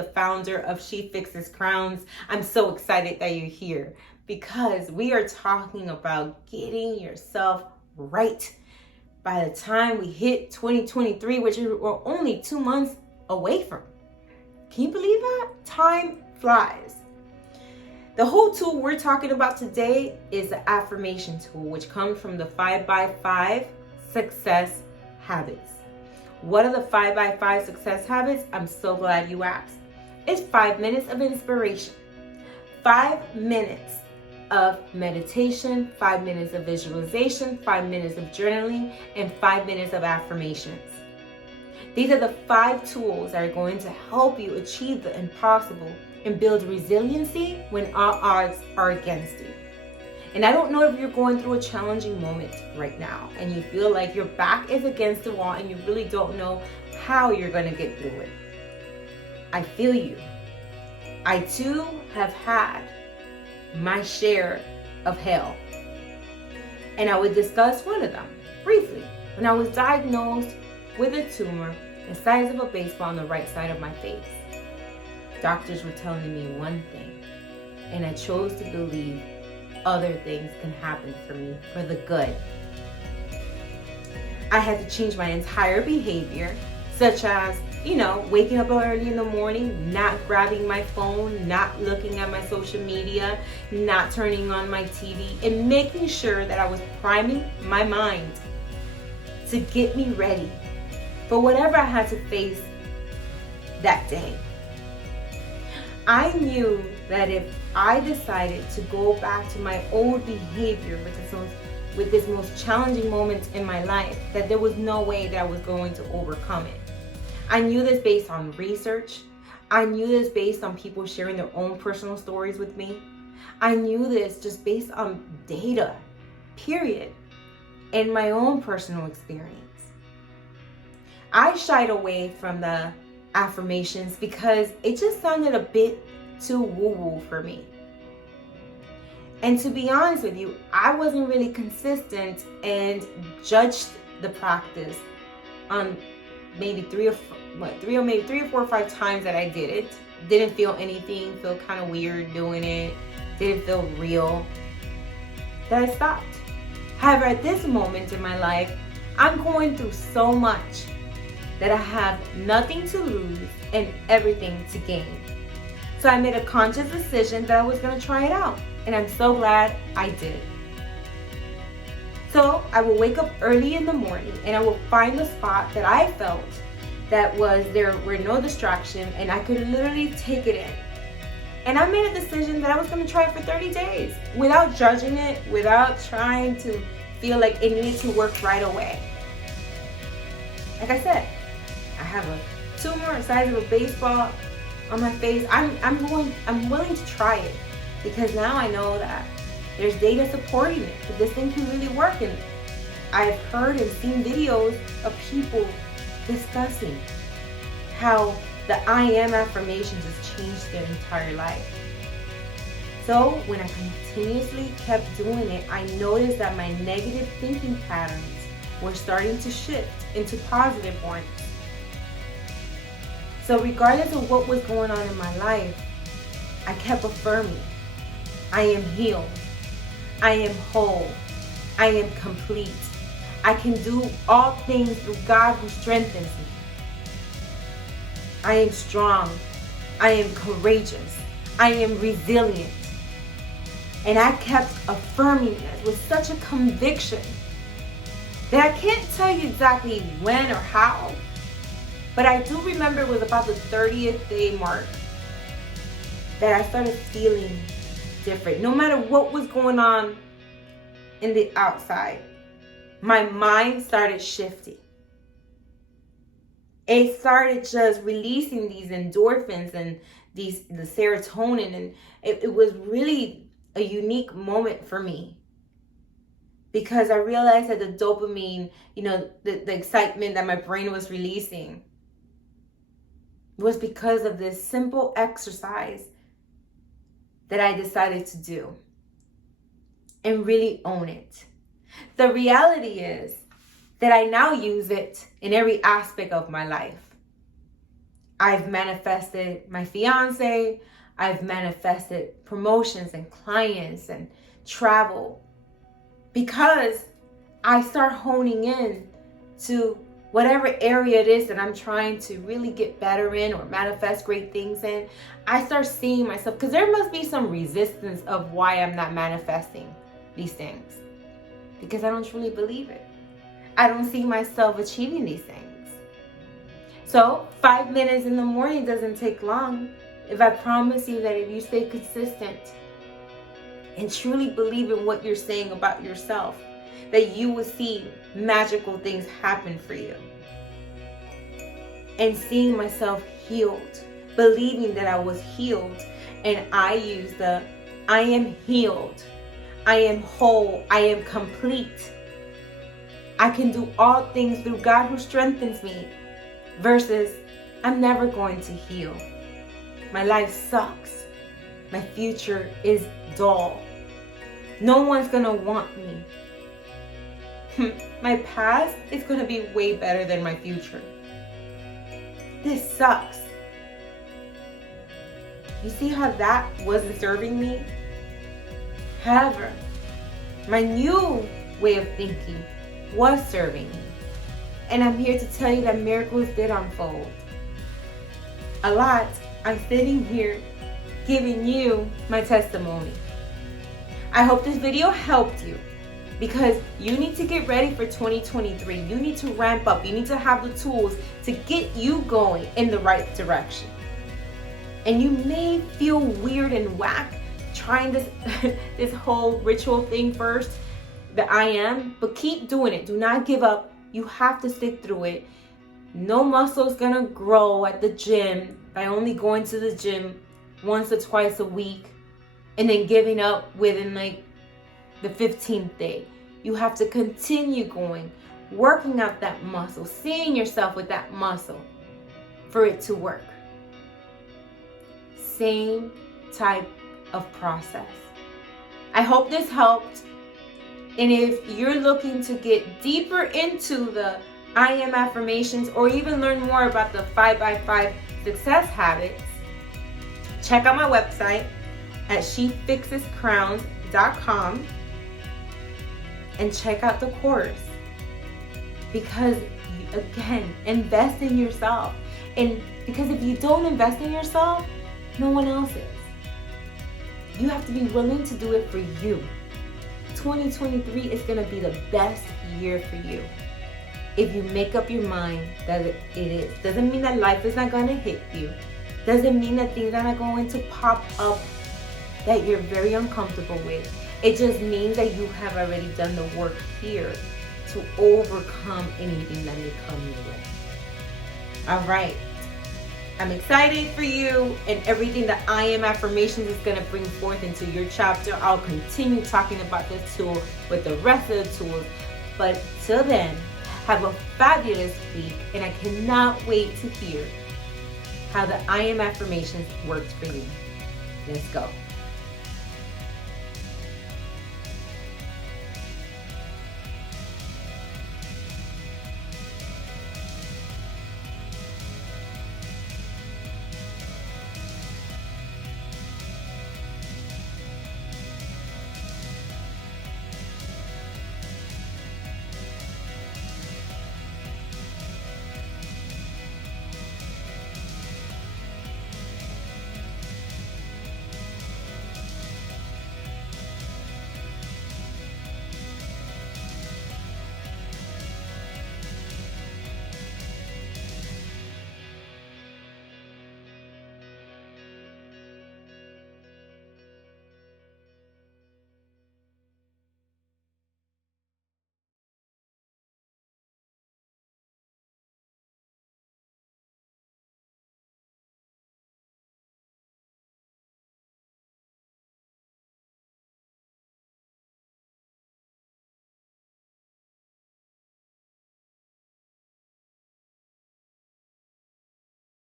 the founder of She Fixes Crowns. I'm so excited that you're here because we are talking about getting yourself right by the time we hit 2023, which we're only 2 months away from. Can you believe that? Time flies. The whole tool we're talking about today is the affirmation tool, which comes from the 5x5 success habits. What are the 5x5 success habits? I'm so glad you asked. It's 5 minutes of inspiration, 5 minutes of meditation, 5 minutes of visualization, 5 minutes of journaling, and 5 minutes of affirmations. These are the 5 tools that are going to help you achieve the impossible and build resiliency when all odds are against you. And I don't know if you're going through a challenging moment right now and you feel like your back is against the wall and you really don't know how you're going to get through it. I feel you. I too have had my share of hell. And I would discuss one of them briefly. When I was diagnosed with a tumor the size of a baseball on the right side of my face. Doctors were telling me one thing, and I chose to believe other things can happen for me for the good. I had to change my entire behavior, such as, waking up early in the morning, not grabbing my phone, not looking at my social media, not turning on my TV, and making sure that I was priming my mind to get me ready for whatever I had to face that day. I knew that if I decided to go back to my old behavior with this most challenging moment in my life, that there was no way that I was going to overcome it. I knew this based on research. I knew this based on people sharing their own personal stories with me. I knew this just based on data, period, and my own personal experience. I shied away from the affirmations because it just sounded a bit too woo-woo for me. And to be honest with you, I wasn't really consistent and judged the practice on maybe three or four or 5 times that I did it. Didn't feel anything, felt kind of weird doing it, didn't feel real. Then I stopped. However, at this moment in my life, I'm going through so much that I have nothing to lose and everything to gain. So I made a conscious decision that I was going to try it out. And I'm so glad I did. So I will wake up early in the morning and I will find a spot that I felt that there were no distractions and I could literally take it in. And I made a decision that I was going to try it for 30 days without judging it, without trying to feel like it needed to work right away. Like I said, I have a tumor the size of a baseball on my face. I'm willing to try it because now I know that there's data supporting it, that this thing can really work. And I've heard and seen videos of people discussing how the I am affirmations has changed their entire life. So when I continuously kept doing it, I noticed that my negative thinking patterns were starting to shift into positive ones. So regardless of what was going on in my life, I kept affirming, I am healed, I am whole, I am complete, I can do all things through God who strengthens me. I am strong, I am courageous, I am resilient. And I kept affirming this with such a conviction that I can't tell you exactly when or how, but I do remember it was about the 30th day mark that I started feeling different. No matter what was going on in the outside, my mind started shifting. It started just releasing these endorphins and the serotonin, and it was really a unique moment for me. Because I realized that the dopamine, the excitement that my brain was releasing was because of this simple exercise that I decided to do and really own it. The reality is that I now use it in every aspect of my life. I've manifested my fiance. I've manifested promotions and clients and travel, because I start honing in to whatever area it is that I'm trying to really get better in or manifest great things in. I start seeing myself, because there must be some resistance of why I'm not manifesting these things, because I don't truly believe it. I don't see myself achieving these things. So 5 minutes in the morning doesn't take long. If I promise you that if you stay consistent and truly believe in what you're saying about yourself, that you will see magical things happen for you. And seeing myself healed, believing that I was healed, and I use the I am healed, I am whole, I am complete, I can do all things through God who strengthens me, versus I'm never going to heal. My life sucks. My future is dull. No one's gonna want me. My past is gonna be way better than my future. This sucks. You see how that wasn't serving me? However, my new way of thinking was serving me. And I'm here to tell you that miracles did unfold. A lot. I'm sitting here giving you my testimony. I hope this video helped you, because you need to get ready for 2023. You need to ramp up. You need to have the tools to get you going in the right direction. And you may feel weird and whack trying this this whole ritual thing first, the I am, but keep doing it. Do not give up. You have to stick through it. No muscle is gonna grow at the gym by only going to the gym once or twice a week and then giving up within like the 15th day. You have to continue going, working out that muscle, seeing yourself with that muscle for it to work. Same type of process. I hope this helped. And if you're looking to get deeper into the I am affirmations, or even learn more about the 5x5 success habits, check out my website at shefixescrowns.com and check out the course. Because, again, invest in yourself. And because if you don't invest in yourself, no one else is. You have to be willing to do it for you. 2023 is going to be the best year for you. If you make up your mind that it is. Doesn't mean that life is not going to hit you. Doesn't mean that things are not going to pop up that you're very uncomfortable with. It just means that you have already done the work here to overcome anything that may come your way. All right. I'm excited for you and everything that I am affirmations is going to bring forth into your chapter. I'll continue talking about this tool with the rest of the tools. But till then, have a fabulous week, and I cannot wait to hear how the I am affirmations works for you. Let's go.